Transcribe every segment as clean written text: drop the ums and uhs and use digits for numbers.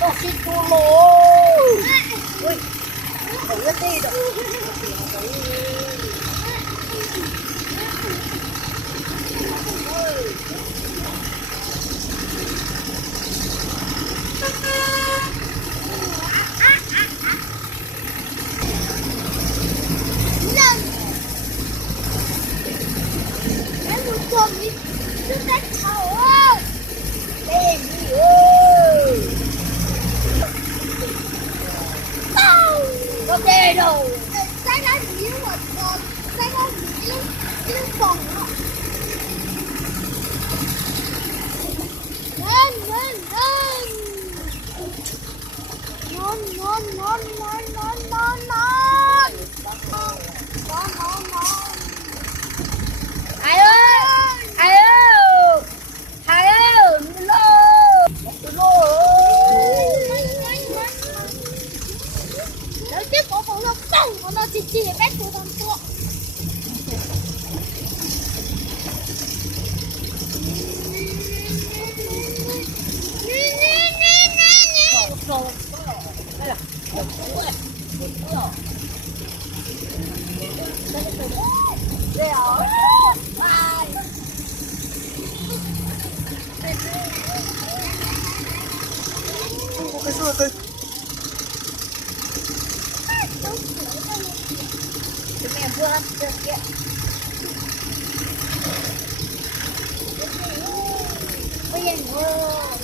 Có xịt tu lô. Ui, thử cái gì đó. Ok rồi. Cái đó chỉ một con, cái đó chỉ cái phần đó. Lên lên lên. Non non non non non non non. Non non non. Ai ơi, ai ơi, ai ơi, lô, lô. Đấy tiếp có nó bông, nó chỉ bét của con tua. Cái xưa cây Chúng em vừa lắm được kìa. Bây giờ ngồi.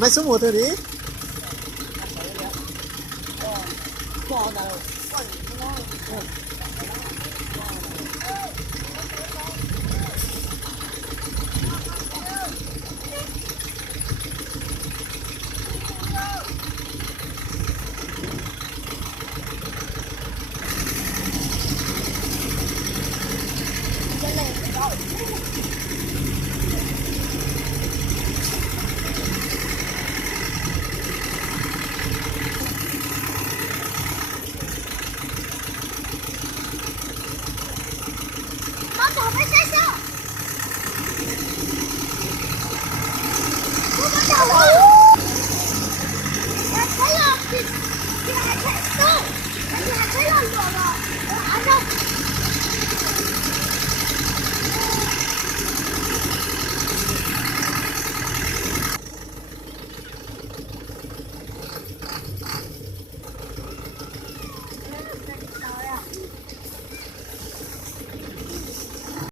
mày xuống một thôi đi. Bò nào. Nó còn phải xe xe